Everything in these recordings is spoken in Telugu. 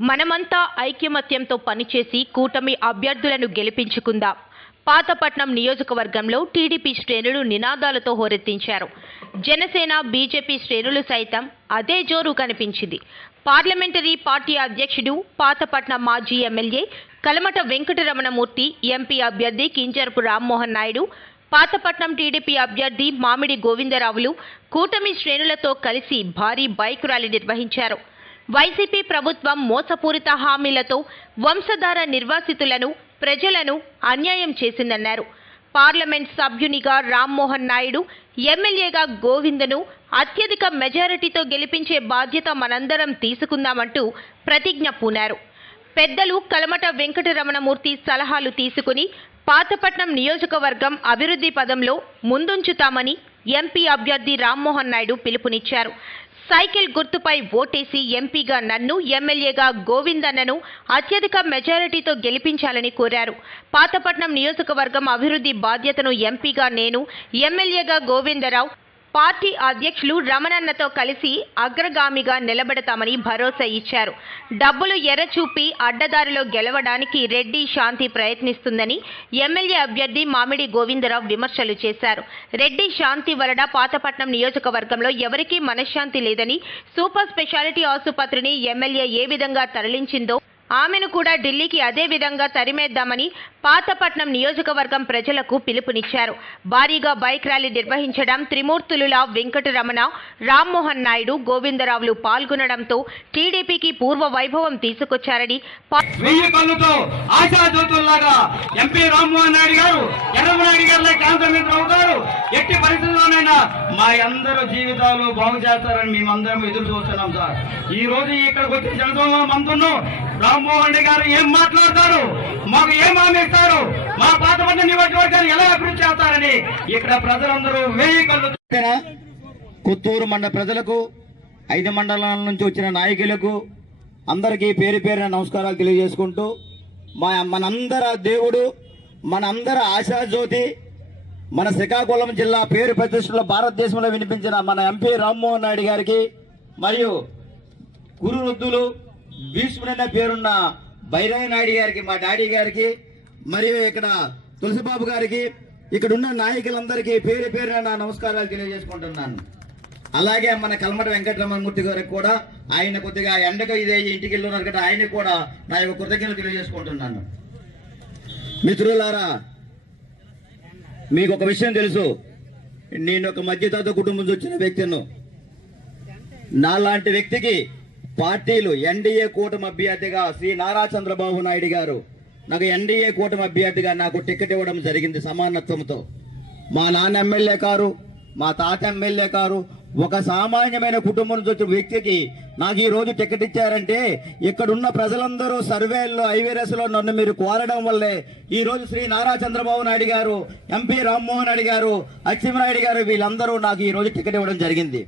మనమంతా ఐక్యమత్యంతో పనిచేసి కూటమి అభ్యర్థులను గెలిపించుకుందాం. పాతపట్నం నియోజకవర్గంలో టీడీపీ శ్రేణులు నినాదాలతో హోరెత్తించారు. జనసేన బీజేపీ శ్రేణులు సైతం అదే జోరు కనిపించింది. పార్లమెంటరీ పార్టీ అధ్యక్షుడు పాతపట్నం మాజీ ఎమ్మెల్యే కలమట వెంకటరమణమూర్తి ఎంపీ అభ్యర్థి కింజరపు రామ్మోహన్ నాయుడు పాతపట్నం టీడీపీ అభ్యర్థి మామిడి గోవిందరావులు కూటమి శ్రేణులతో కలిసి భారీ బైక్ ర్యాలీ నిర్వహించారు. వైసీపీ ప్రభుత్వం మోసపూరిత హామీలతో వంశధార నిర్వాసితులను ప్రజలను అన్యాయం చేసిందన్నారు. పార్లమెంట్ సభ్యునిగా రామ్మోహన్ నాయుడు ఎమ్మెల్యేగా గోవిందను అత్యధిక మెజారిటీతో గెలిపించే బాధ్యత మనందరం తీసుకుందామంటూ ప్రతిజ్ఞ పూనారు. పెద్దలు కలమట వెంకటరమణమూర్తి సలహాలు తీసుకుని పాతపట్నం నియోజకవర్గం అభివృద్ధి పదంలో ముందుంచుతామని ఎంపీ అభ్యర్థి రామ్మోహన్ నాయుడు పిలుపునిచ్చారు. సైకిల్ గుర్తుపై ఓటేసి ఎంపీగా నన్ను ఎమ్మెల్యేగా గోవిందన్నను అత్యధిక మెజారిటీతో గెలిపించాలని కోరారు. పాతపట్నం నియోజకవర్గం అభివృద్ధి బాధ్యతను ఎంపీగా నేను ఎమ్మెల్యేగా గోవిందరావు పార్టీ అధ్యక్షులు రమణన్నతో కలిసి అగ్రగామిగా నిలబెడతామని భరోసా ఇచ్చారు. డబ్బులు ఎరచూపి అడ్డదారిలో గెలవడానికి రెడ్డి శాంతి ప్రయత్నిస్తుందని ఎమ్మెల్యే అభ్యర్థి మామిడి గోవిందరావు విమర్శలు చేశారు. రెడ్డి శాంతి వలన పాతపట్నం నియోజకవర్గంలో ఎవరికీ మనశ్శాంతి లేదని సూపర్ స్పెషాలిటీ ఆసుపత్రిని ఎమ్మెల్యే ఏ విధంగా తరలించిందో ఆమెను కూడా ఢిల్లీకి అదే విధంగా తరిమేద్దామని పాతపట్నం నియోజకవర్గం ప్రజలకు పిలుపునిచ్చారు. భారీగా బైక్ ర్యాలీ నిర్వహించడం త్రిమూర్తులులా వెంకటరమణ రామ్మోహన్ నాయుడు గోవిందరావులు పాల్గొనడంతో టీడీపీకి పూర్వ వైభవం తీసుకొచ్చారని ఎంపీ రామ్మోహన్ నాయుడు గారు ఎర్రమనాయుడు గారు కాంతమిత్రరావు అవుతారు ఎట్టి పరిస్థితుల్లోనైనా మా అందరూ జీవితాలు బాగు చేస్తారని మేమందరం ఎదురు చూస్తున్నాం సార్. ఈ రోజు ఇక్కడికి వచ్చి జనసమూహం మంతును రామ్మోహన్ రెడ్డి గారు ఏం మాట్లాడతారు? మాకు ఏం హామీ ఇస్తారు? మా పాతపట్నం నియోజకవర్గాన్ని ఎలా అభివృద్ధి చేస్తారని ఇక్కడ ప్రజలందరూ వెయ్యి కళ్ళు కొత్తూరు మండల ప్రజలకు ఐదు మండలాల నుంచి వచ్చిన నాయకులకు అందరికీ పేరు పేరున నమస్కారాలు తెలియజేసుకుంటూ మా మనందర దేవుడు మనందరి ఆశాజ్యోతి మన శ్రీకాకుళం జిల్లా పేరు ప్రతిష్టలో భారతదేశంలో వినిపించిన మన ఎంపీ రామ్మోహన్ నాయుడు గారికి మరియు గురు వృద్ధులు భీష్ముడైన పేరున్న బైరాయి నాయుడు గారికి మా డాడీ గారికి మరియు ఇక్కడ తులసిబాబు గారికి ఇక్కడ ఉన్న నాయకులందరికీ పేరు పేరు నా నమస్కారాలు తెలియజేసుకుంటున్నాను. అలాగే మన కల్మట వెంకటరమణమూర్తి గారికి కూడా ఆయన కొద్దిగా ఎండకు ఇదే ఇంటికి వెళ్ళి ఉన్నారు కదా ఆయనకు కూడా నా యొక్క కృతజ్ఞతలు తెలియజేసుకుంటున్నాను. మిత్రులారా మీకు ఒక విషయం తెలుసు. నేను ఒక మధ్యతరగతి కుటుంబం నుంచి వచ్చిన వ్యక్తిను. నాలాంటి వ్యక్తికి పార్టీలు ఎన్డీఏ కూటమి అభ్యర్థిగా శ్రీ నారా చంద్రబాబు నాయుడు గారు నాకు ఎన్డీఏ కూటమి అభ్యర్థిగా నాకు టికెట్ ఇవ్వడం జరిగింది సమానత్వంతో. మా నాన్న ఎమ్మెల్యే కారు మా తాత ఎమ్మెల్యే కారు ఒక సామాన్యమైన కుటుంబం నుంచి వచ్చిన వ్యక్తికి నాకు ఈ రోజు టికెట్ ఇచ్చారంటే ఇక్కడున్న ప్రజలందరూ సర్వేల్లో ఐవీరస్లో నన్ను మీరు కోరడం వల్లే ఈ రోజు శ్రీ నారా చంద్రబాబు నాయుడు గారు ఎంపీ రామ్మోహన్ నాయుడు గారు అచ్చెన్నాయుడు గారు వీళ్ళందరూ నాకు ఈ రోజు టికెట్ ఇవ్వడం జరిగింది.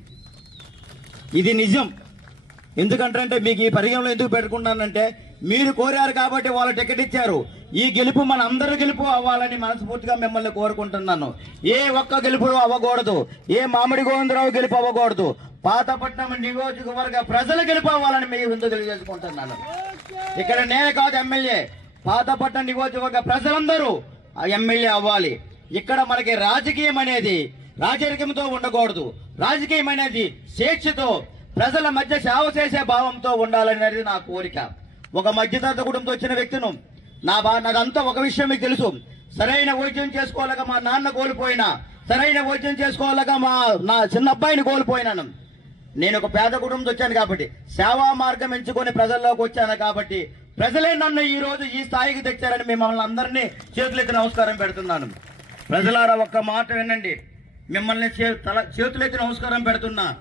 ఇది నిజం. ఎందుకంటే మీకు ఈ పరిగణలో ఎందుకు పెట్టుకున్నానంటే మీరు కోరారు కాబట్టి వాళ్ళు టికెట్ ఇచ్చారు. ఈ గెలుపు మన అందరి గెలుపు అవ్వాలని మనస్ఫూర్తిగా మిమ్మల్ని కోరుకుంటున్నాను. ఏ ఒక్క గెలుపు అవ్వకూడదు. ఏ మామిడి గోవిందరావు గెలుపు అవ్వకూడదు. పాతపట్నం నియోజకవర్గ ప్రజల గెలుపు అవ్వాలని మీ ముందు తెలియజేసుకుంటున్నాను. ఇక్కడ నేనే కాదు ఎమ్మెల్యే. పాతపట్నం నియోజకవర్గ ప్రజలందరూ ఆ ఎమ్మెల్యే అవ్వాలి. ఇక్కడ మనకి రాజకీయం అనేది రాజకీయంతో ఉండకూడదు. రాజకీయం అనేది స్వేచ్ఛతో ప్రజల మధ్య సేవ చేసే భావంతో ఉండాలనేది నా కోరిక. ఒక మధ్యతరగతి కుటుంబంతో వచ్చిన వ్యక్తిను. నా బా నాదంతా ఒక విషయం మీకు తెలుసు. సరైన వైద్యం చేసుకోలేక మా నాన్న కోల్పోయినా సరైన వైద్యం చేసుకోలేక మా నా చిన్న అబ్బాయిని కోల్పోయినాను. నేను ఒక పేద కుటుంబంతో వచ్చాను కాబట్టి సేవా మార్గం ఎంచుకొని ప్రజల్లోకి వచ్చాను కాబట్టి ప్రజలే నన్ను ఈ రోజు ఈ స్థాయికి తెచ్చారని మిమ్మల్ని అందరినీ చేతులెత్తి నమస్కారం పెడుతున్నాను. ప్రజలారా ఒక్క మాట వినండి. మిమ్మల్ని చే- తల చేతులెత్తి నమస్కారం పెడుతున్నా.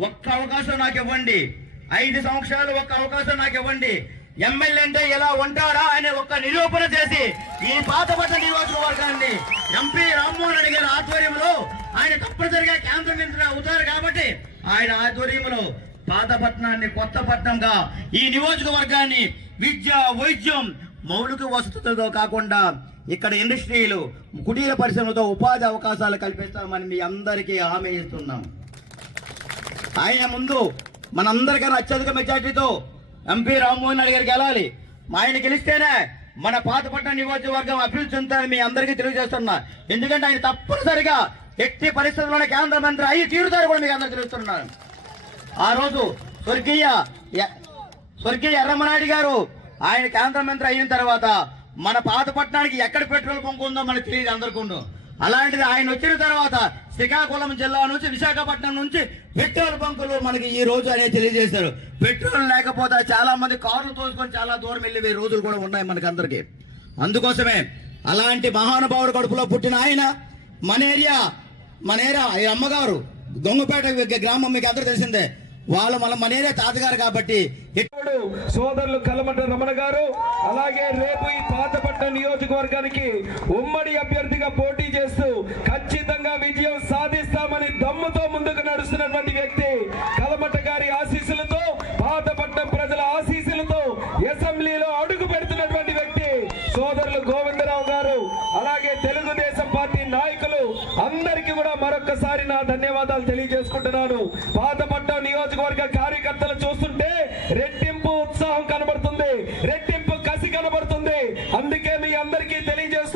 ఒక్క అవకాశం నాకు ఇవ్వండి. ఐదు సంవత్సరాలు ఒక్క అవకాశం నాకు ఇవ్వండి. ఎమ్మెల్యే అంటే ఎలా ఉంటారా అనే ఒక నిరూపణ చేసి ఈ పాతపట్ల నియోజకవర్గాన్ని ఎంపీ రామ్మోహన్ రెడ్డి గారి ఆధ్వర్యంలో ఆయన తప్పనిసరిగా కేంద్ర మంత్రి అవుతారు కాబట్టి ఆయన ఆధ్వర్యంలో పాతపట్నాన్ని కొత్త పట్నంగా ఈ నియోజకవర్గాన్ని విద్య వైద్యం మౌలిక వసతులతో కాకుండా ఇక్కడ ఇండస్ట్రీలు కుటీర పరిశ్రమలతో ఉపాధి అవకాశాలు కల్పిస్తామని మీ అందరికీ హామీ ఇస్తున్నాం. ఆయన ముందు మనందరికన్నా అత్యధిక మెజార్టీతో ఎంపీ రామ్మోహన్ రెడ్డి గారికి వెళ్ళాలి ఆయన గెలిస్తేనే మన పాతపట్నం నియోజకవర్గం అభివృద్ధి చెందుతారని మీ అందరికీ తెలియజేస్తున్నా. ఎందుకంటే ఆయన తప్పనిసరిగా ఎట్టి పరిస్థితుల్లోనే కేంద్ర మంత్రి అయ్యి తీరుతారు కూడా మీకు అందరూ తెలుస్తున్నాను ఆ రోజు స్వర్గీయ స్వర్గీయ ఎర్రమనాయుడు గారు ఆయన కేంద్ర మంత్రి అయిన తర్వాత మన పాతపట్నానికి ఎక్కడ పెట్రోల్ బంక్ ఉందో మనకు తెలియదు అందరికీ అలాంటిది ఆయన వచ్చిన తర్వాత శ్రీకాకుళం జిల్లా నుంచి విశాఖపట్నం నుంచి పెట్రోల్ బంకులు మనకి ఈ రోజు అనేది తెలియజేశారు. పెట్రోల్ లేకపోతే చాలా మంది కార్లు తోసుకొని చాలా దూరం వెళ్ళే రోజులు కూడా ఉన్నాయి మనకి అందరికి. అందుకోసమే అలాంటి మహానుభావుడు కడుపులో పుట్టిన ఆయన మన ఏరియా ఈ అమ్మగారు గొంగపేట గ్రామం మీకు అందరూ తెలిసిందే. వాళ్ళు మన మన తాతగారు కాబట్టి ఇప్పుడు సోదరులు కలమట రమణ గారు అలాగే రేపు ఈ పాతపట్నం నియోజకవర్గానికి ఉమ్మడి అభ్యర్థిగా పోటీ చేస్తూ ఖచ్చితంగా విజయం సాధి మరొక్కసారి నా ధన్యవాదాలు తెలియజేసుకుంటున్నాను. పాతపట్నం నియోజకవర్గ కార్యకర్తలు చూస్తుంటే రెట్టింపు ఉత్సాహం కనబడుతుంది. రెట్టింపు కసి కనబడుతుంది. అందుకే మీ అందరికీ తెలియజేస్తున్నాను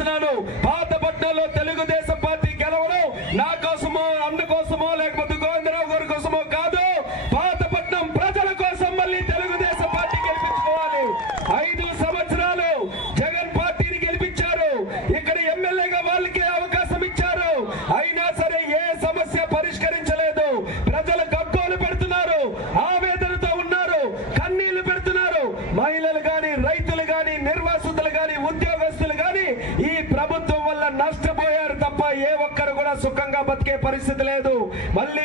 ఏ ఒక్కరు కూడా సుఖంగా బతికే పరిస్థితి లేదు. మళ్ళీ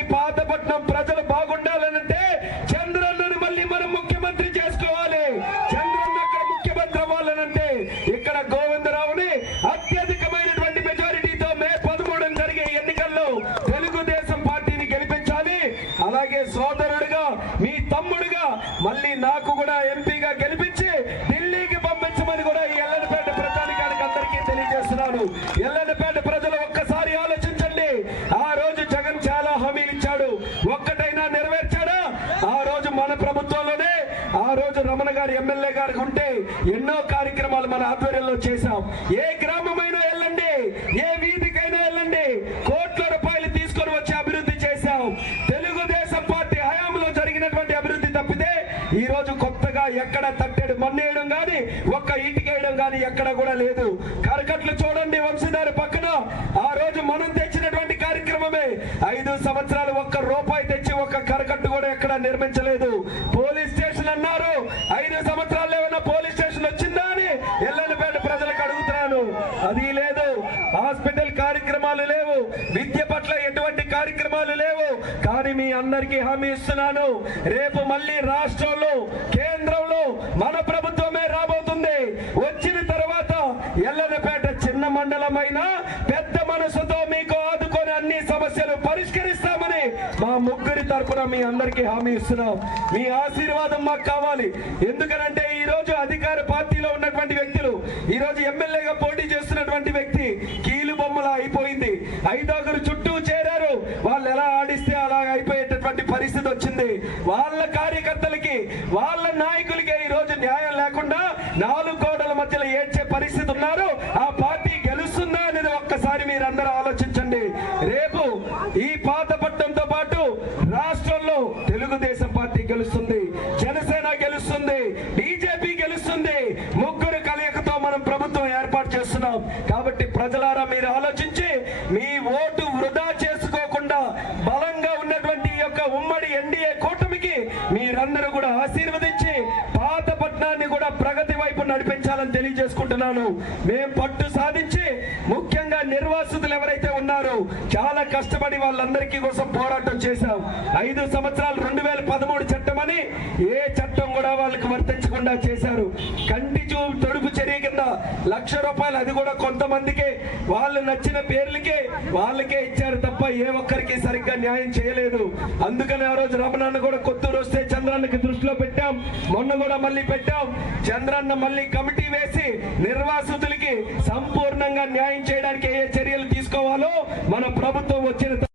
ఒక్కటైనా నెరవేర్చాడా? ఆ రోజు మన ప్రభుత్వంలోనే ఆ రోజు రమణ గారు ఎమ్మెల్యే గారికి ఉంటే ఎన్నో కార్యక్రమాలు మన ఆధ్వర్యంలో చేశాం. ఏ గ్రామమైనా వెళ్ళండి ఏ వీధికైనా వెళ్ళండి కోట్ల రూపాయలు తీసుకొని వచ్చి అభివృద్ధి చేశాం. తెలుగుదేశం పార్టీ హయాంలో జరిగినటువంటి అభివృద్ధి తప్పితే ఈ రోజు కొత్తగా ఎక్కడ తట్టేడు మన్నేయడం గాని ఒక్క ఇంటికేయడం గాని ఎక్కడ కూడా లేదు. కరకట్లు చూడండి వంశధారి పక్కన. ఆ రోజు మనం తెచ్చినటువంటి కార్యక్రమమే ఐదు సంవత్సరాలు ఒక్క రూపాయి తెచ్చి ఒక్క కరకట్టు కూడా ఎక్కడ నిర్మించలేదు. పోలీస్ స్టేషన్ అన్నారు. ఐదు సంవత్సరాలు ఏమన్నా పోలీస్ స్టేషన్ వచ్చిందా అని ఎల్లనపేట ప్రజలకు అడుగుతున్నాను. అది లేదు. హాస్పిటల్ కార్యక్రమాలు లేవు. విద్య పట్ల ఎటువంటి కార్యక్రమాలు లేవు. కానీ మీ అందరికీ హామీ ఇస్తున్నాను. రేపు మళ్ళీ రాష్ట్రంలో కేంద్రంలో మన ప్రభుత్వమే రాబోతుంది. వచ్చిన తర్వాత ఎల్లనపేట చిన్న మండలమైన పెద్ద మనసుతో మీకు మీ అందరికీ హామీ ఇస్తున్నాం. మీ ఆశీర్వాదం మాకు కావాలి. ఎందుకనంటే ఈ రోజు అధికార పార్టీలో ఉన్నటువంటి వ్యక్తులు ఈ రోజు ఎమ్మెల్యేగా పోటీ చేస్తున్నటువంటి వ్యక్తి కీలు బొమ్మలా అయిపోయింది. ఐదోగురు చుట్టూ చేరారు. వాళ్ళు ఎలా ఆడిస్తే అలా అయిపోయేటటువంటి పరిస్థితి వచ్చింది. వాళ్ళ కార్యకర్తలకి వాళ్ళ నాయకులకి ఈ రోజు న్యాయం లేకుండా నాలుగు గోడల మధ్యలో ఏడ్చే పరిస్థితి ఉన్నారు ఆ పార్టీ గెలుస్తుందా అనేది ఒక్కసారి మీరందరూ ఆలోచించండి రేపు ఈ పాతపట్నంతో పాటు రాష్ట్రంలో నడిపించాలని తెలియజేసుకుంటున్నాను. మేం పట్టు సాధించి ముఖ్యంగా నిర్వాసితులు ఎవరైతే ఉన్నారో చాలా కష్టపడి వాళ్ళందరికీ కోసం పోరాటం చేశాం. ఐదు సంవత్సరాలు రెండు వేల పదమూడు చట్టం అని ఏ చట్టం కూడా వాళ్ళకి వర్తించకుండా చేశారు. కంటి చూ తొడుగు చర్య కింద లక్ష రూపాయలు అది కూడా కొంతమందికే వాళ్ళు నచ్చిన పేర్లకే వాళ్ళకే ఇచ్చారు తప్ప ఏ ఒక్కరికి సరిగ్గా న్యాయం చేయలేదు. అందుకని ఆ రోజు రమణాన్ని కూడా కొత్తూరు వస్తే చంద్రాన్నకి దృష్టిలో పెట్టాం. మొన్న కూడా మళ్ళీ పెట్టాం. చంద్రన్న మళ్ళీ కమిటీ వేసి నిర్వాసితులకి సంపూర్ణంగా న్యాయం చేయడానికి ఏ చర్యలు తీసుకోవాలో మన ప్రభుత్వం వచ్చిన